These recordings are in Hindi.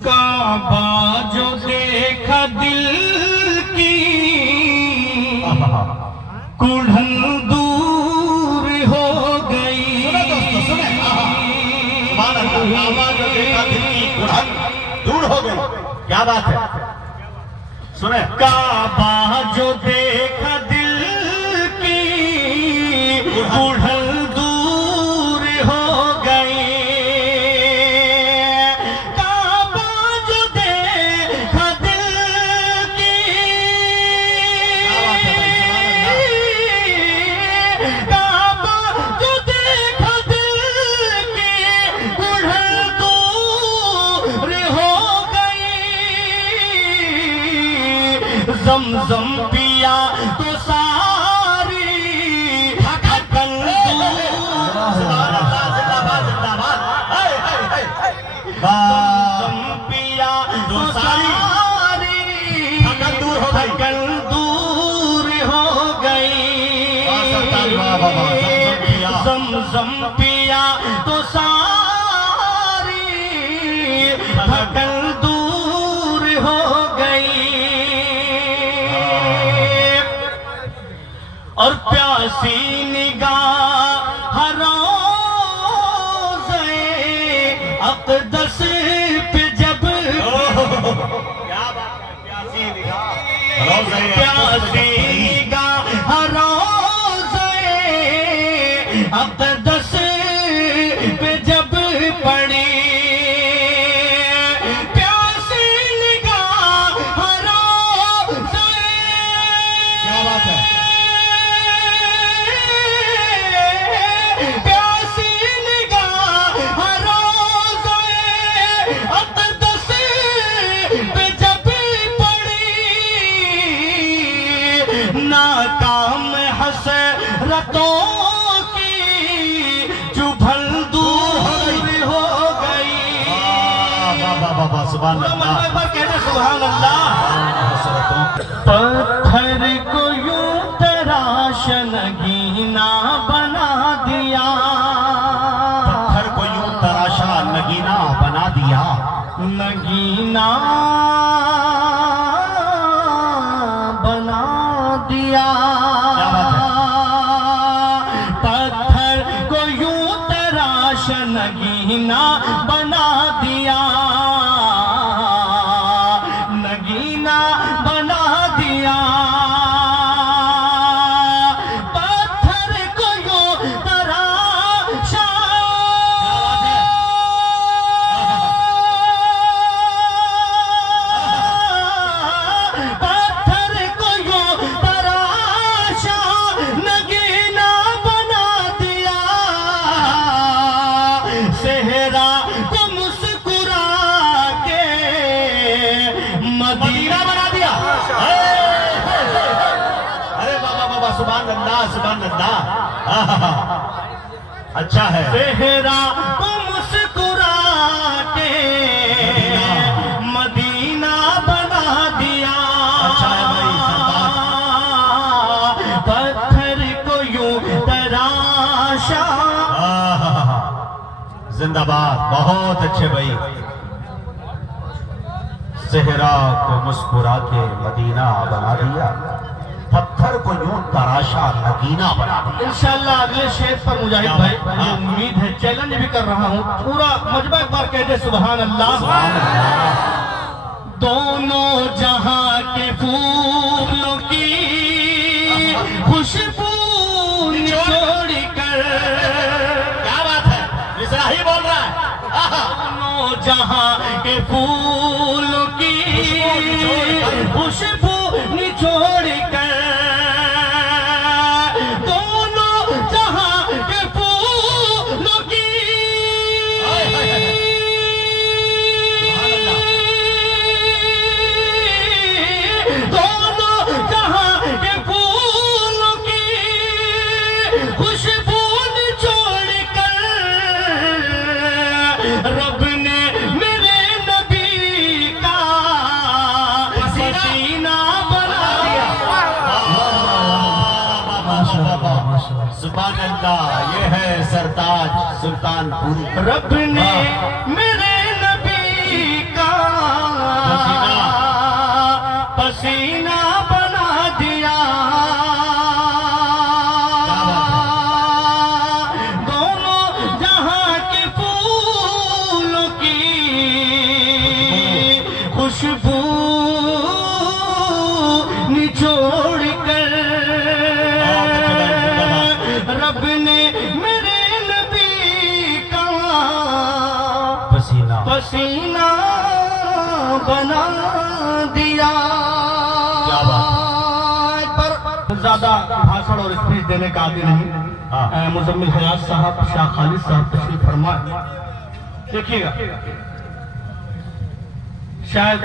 काबा जो देखा दिल की कुढ़न दूर हो गई। काबा जो देखा दिल की कुढ़न दूर हो गई। क्या बात है, सुने। काबा जो देखा दिल की कुढ़न दूर हो गई। काबा जो देखा दिल की, काबा जो देखा दिल की कुढ़न दूर हो गई। ज़मज़म पिया तो सारी थकन पिया तो सारी थकन दूर हो गई। ज़मज़म पिया तो सारी थकन दूर हो गई। और प्यासी निगाह रोज़े अक़दस पे जब, क्या बात है, प्यासी निगाह प्यासी निगाह रोज़े अक़दस पे जब पड़ी। प्यासी निगाह रोज़े, क्या बात है, प्यासी निगाह रोज़े अक़दस पे जब पड़ी। नाकाम हसरतों की चुभन दूर हो गई। सुभान अल्लाह, सुभान अल्लाह। पत्थर को यूं तराश नगीना बना दिया। पत्थर को यूं तराशा नगीना बना दिया। नगीना बना दिया। पत्थर को यूं तराश नगीना बना दिया। नगीना बना दिया। पत्थर को यूं तराशा, पत्थर को यूं तराशा नगीना बना दिया। सेहरा को मुस्कुरा के मदीना बना दिया। अरे बाबा बाबा, सुभान अल्लाह, सुभान अल्लाह। अच्छा है। सेहरा को मुस्कुरा के मदीना बना दिया। अच्छा है भाई, पत्थर को यूं तराशा। जिंदाबाद, बहुत अच्छे भाई। सेहरा को मुस्कुरा के मदीना बना दिया। पत्थर को यूं तराशा नगीना बना दिया। इंशाल्लाह अगले शेर पर मुजाहिद भाई, मुझे उम्मीद है, चैलेंज भी कर रहा हूँ, पूरा मजबा एक बार कह दे सुभान अल्लाह। दोनों जहां के फूलों की खुशबू निचोड़ कर, क्या बात है, मिसरा ही बोल रहा है। दोनों जहां के फूलों की खुशबू निचोड़ कर, दोनों जहां के फूलों की, दोनों जहां के फूलों की खुशबू निचोड़ कर रब ने मेरे नबी का पसीना बना दिया। सुभान अल्लाह, ये है सरताज सुल्तानपुरी। रब ने मेरे नबी का बना दिया। क्या बात। पर ज्यादा भाषण और स्पीच देने का आदि नहीं। मुजम्मिल हयात साहब, शाह खालिद साहब तशरीफ फरमाए। देखिएगा, शायद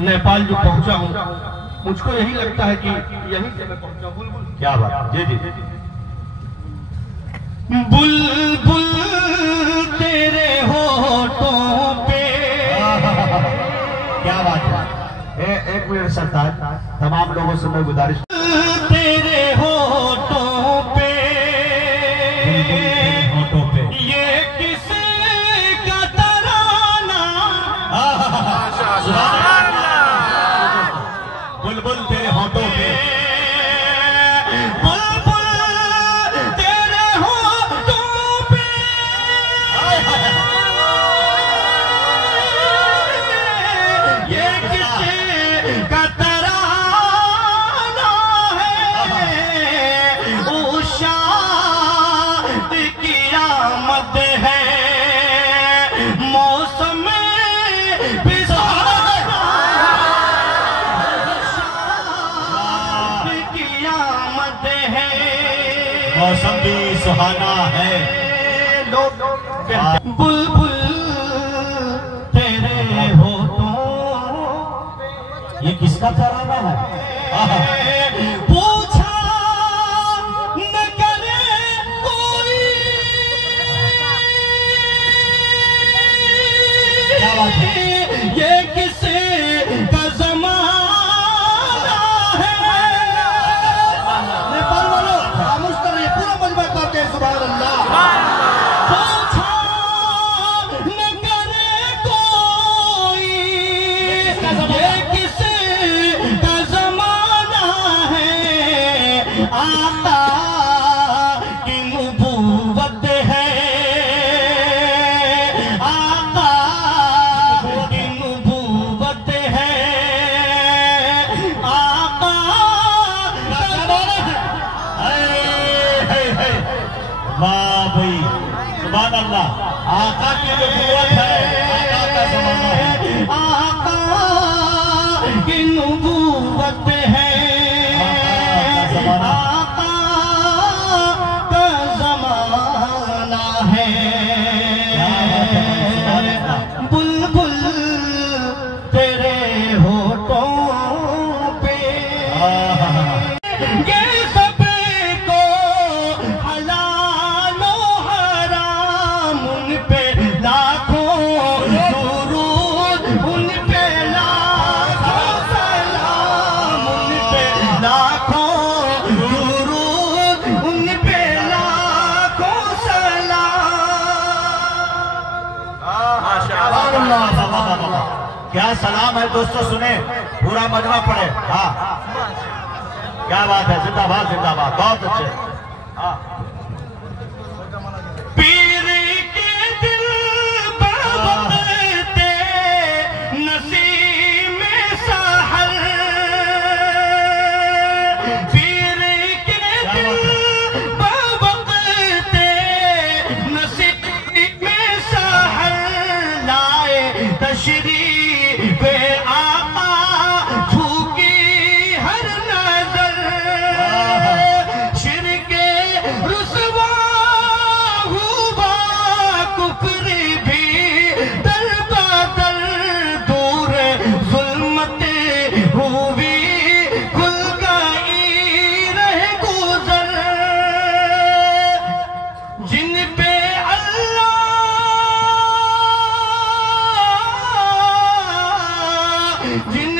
नेपाल जो पहुंचा हूं, मुझको यही लगता है कि यहीं से मैं पहुंचा। बुलबुल, क्या बात। जी जी जी। बुलबुल तेरे होठों पे। क्या बात है। एक मिनट सरताज, तमाम लोगों से मैं गुजारिश, तेरे होठों पे, होठों पे ये किसका तराना। बुलबुल तेरे होठों पे, बुलबुल तेरे होठों पे, ये किसका तराना है। उषा की आमद है, मौसम मौसम भी सुहाना है। बुलबुल तेरे होठों, ये किसका तराना है। पूछा न करे कोई, क्या बात है। ये किसका ज़माना है। नेपाल वालों खामोश कर रहे, पूरा मजमा करते हैं। सुभान अल्लाह। पूछा न करे कोई, ये किसका ज़माना है। आका की नबूवत है, आका की नबूवत है, आका का ज़माना है। वाह भाई, सुभान अल्लाह। आका की जो कुव्वत है, आका का ज़माना है। आका की नबूवत है, आका का ज़माना है। बुलबुल तेरे होठों पे, ये सबको हलाल और हराम, उन पे लाखों दुरूद, उन पे लाखों सलाम, उन पे लाखों दुरूद, उन पे लाखों सलाम। क्या सलाम है दोस्तों, सुने पूरा मजमा पड़े। हाँ, क्या बात है। जिंदाबाद जिंदाबाद, बहुत अच्छे। हाँ, पीर के दिल बरबते नसीम सहर, पीर के दिल बरबते नसीम सहर, लाए तशरीफ आका झुकी हर नजर, शिरके रुसवा हुआ कुफर भी दर बदर, दूर जुल्मत हुई खुल गई रह गुजर, जिन पे अल्लाह जिन